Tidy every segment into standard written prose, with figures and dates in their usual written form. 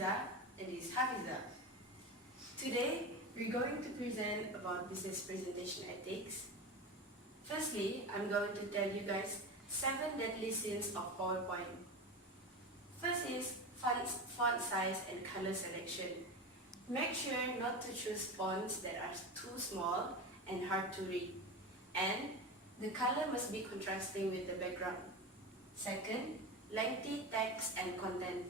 Fiza and this is Hafiza. Today, we're going to present about business presentation ethics. Firstly, I'm going to tell you guys 7 deadly sins of PowerPoint. First is font size and color selection. Make sure not to choose fonts that are too small and hard to read. And the color must be contrasting with the background. Second, lengthy text and content.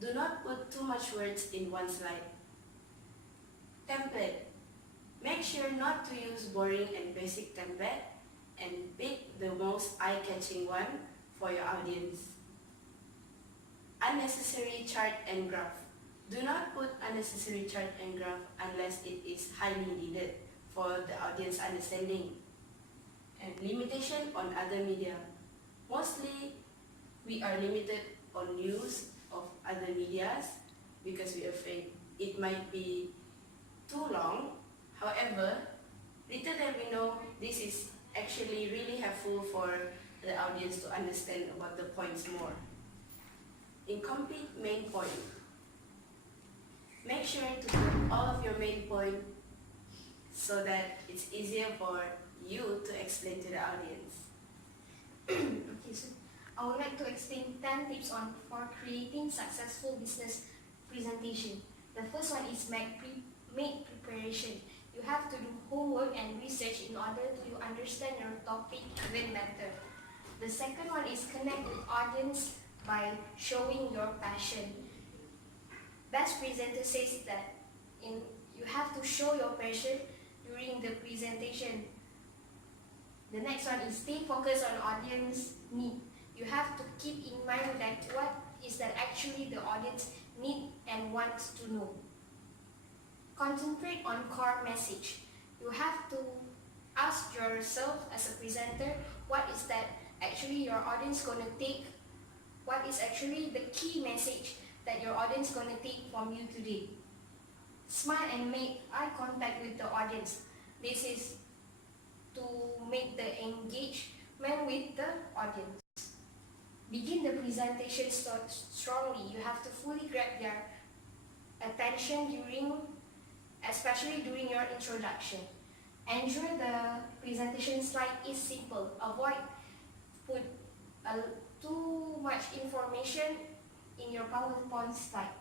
Do not put too much words in one slide. Template. Make sure not to use boring and basic template and pick the most eye-catching one for your audience. Unnecessary chart and graph. Do not put unnecessary chart and graph unless it is highly needed for the audience understanding. And limitation on other media. Mostly, we are limited on use of other medias because we are afraid it might be too long. However, little that we know, this is actually really helpful for the audience to understand about the points more. Incomplete main point. Make sure to put all of your main point so that it's easier for you to explain to the audience. Okay, so I would like to explain 10 tips for creating successful business presentation. The first one is make preparation. You have to do homework and research in order to understand your topic even better. The second one is connect with audience by showing your passion. Best presenter says that you have to show your passion during the presentation. The next one is stay focused on audience need. You have to keep in mind that what is that actually the audience need and wants to know. Concentrate on core message. You have to ask yourself as a presenter, what is that actually your audience gonna take? What is actually the key message that your audience gonna take from you today? Smile and make eye contact with the audience. This is to make the engagement with the audience. Begin the presentation strongly. You have to fully grab their attention especially during your introduction. Ensure the presentation slide is simple. Avoid put too much information in your PowerPoint slide.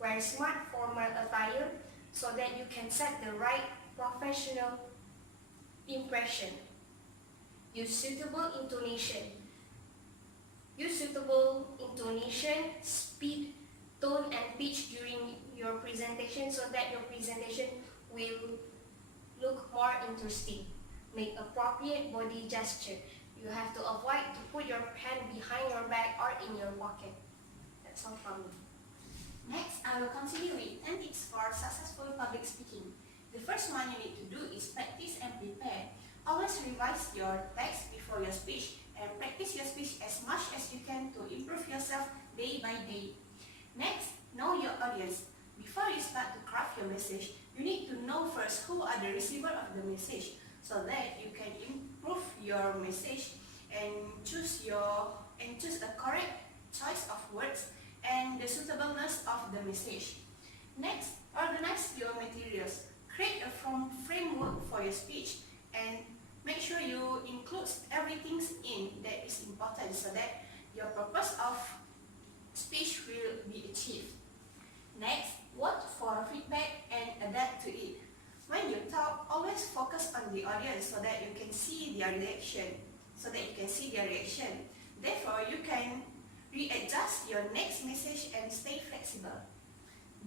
Wear smart formal attire so that you can set the right professional impression. Use suitable intonation. Use suitable intonation, speed, tone and pitch during your presentation so that your presentation will look more interesting. Make appropriate body gesture. You have to avoid to put your hand behind your back or in your pocket. That's all from me. Next, I will continue with 10 tips for successful public speaking. The first one you need to do is practice and prepare. Always revise your text before your speech and practice your speech as much as you can to improve yourself day by day. Next, know your audience. Before you start to craft your message, you need to know first who are the receiver of the message so that you can improve your message and choose a correct choice of words and the suitableness of the message. Next, organize your materials. Create a framework for your speech and make sure you include everything in that is important so that your purpose of speech will be achieved. Next, watch for feedback and adapt to it. When you talk, always focus on the audience so that you can see their reaction. Therefore, you can readjust your next message and stay flexible.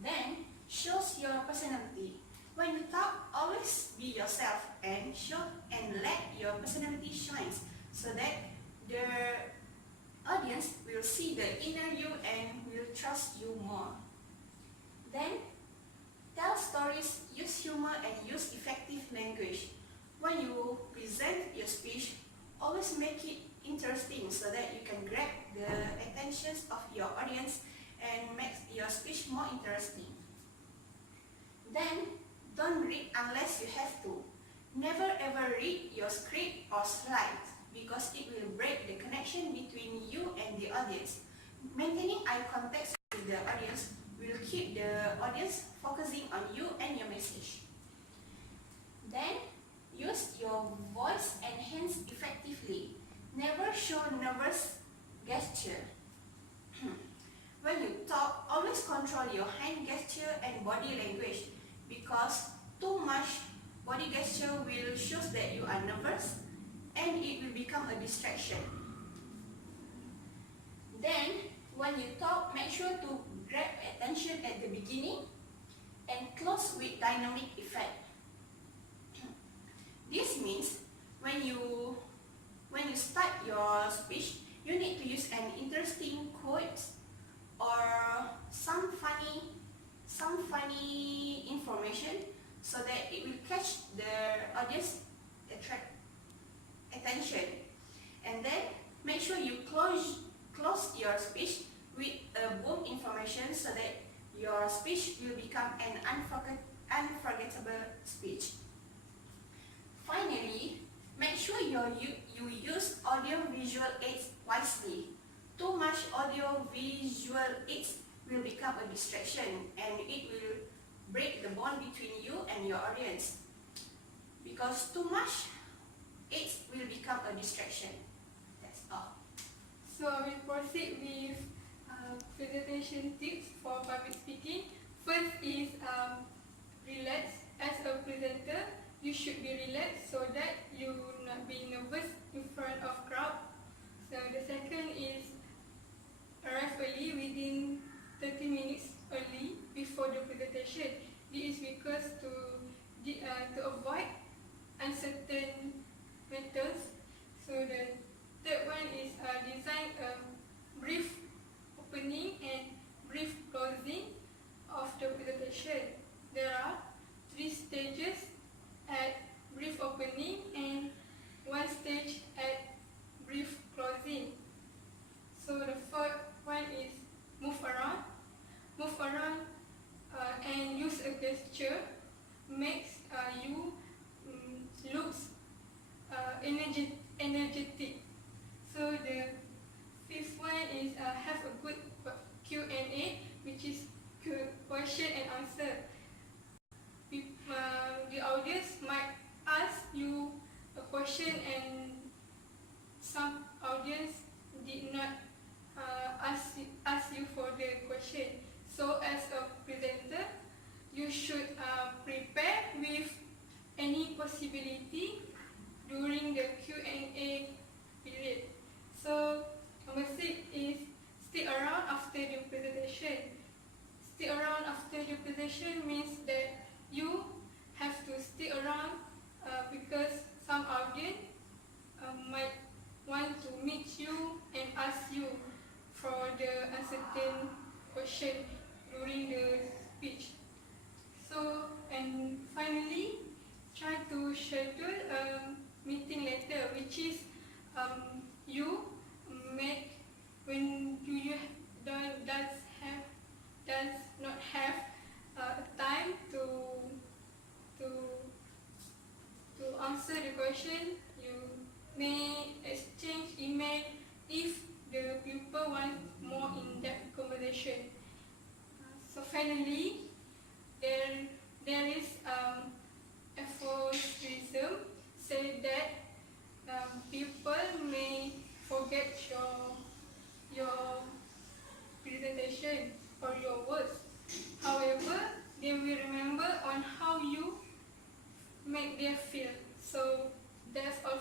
Then, shows your personality. When you talk, always be yourself and show and let your personality shine so that the audience will see the inner you and will trust you more. Then, tell stories, use humor and use effective language. When you present your speech, always make it interesting so that you can grab the attention of your audience and make your speech more interesting. Then, don't read unless you have to. Never ever read your script or slides because it will break the connection between you and the audience. Maintaining eye contact with the audience will will keep the audience focusing on you and your message. Then, use your voice and hands effectively. Never show nervous gesture. When you talk, always control your hand gesture and body language, because too much body gesture will show that you are nervous and it will become a distraction. Then, when you talk, make sure to grab attention at the beginning and close with dynamic effect. This means when you start your speech, you need to use an interesting quote or some funny information so that it will catch the audience attention. And then make sure you close your speech with a boom information so that your speech will become an unforgettable speech. Finally, make sure you use audio-visual aids wisely. Too much audio-visual aids will become a distraction and it will break the bond between you and your audience. Because too much aids will become a distraction. That's all. So I will proceed with presentation tips for public speaking. First is relax. As a presenter, you should be relaxed so that you will not be nervous in front of crowd. So the second is arrive early, within 30 minutes early before the presentation. This is because to avoid uncertain matters. So the third one is design a brief opening and brief closing of the presentation. There are 3 stages at brief opening and 1 stage at brief closing. So the first one is move around and use a gesture makes you looks energetic. So the fifth one is have a good Q&A, which is question and answer. The audience might ask you a question and some audience did not ask you for the question. So as a presenter, you should prepare with any possibility during the Q&A period. So number 6 is stick around after the presentation. Stick around after the presentation means that you have to stick around because some audience might want to meet you and ask you for the uncertain question during the speech. So, and finally, try to schedule a meeting later, which is you make when you does not have time to answer the question. You may exchange email if the people want more in-depth conversation. So finally, there is aphorism say that people may forget your presentation or your words. However, they will remember on how you make them feel. So that's all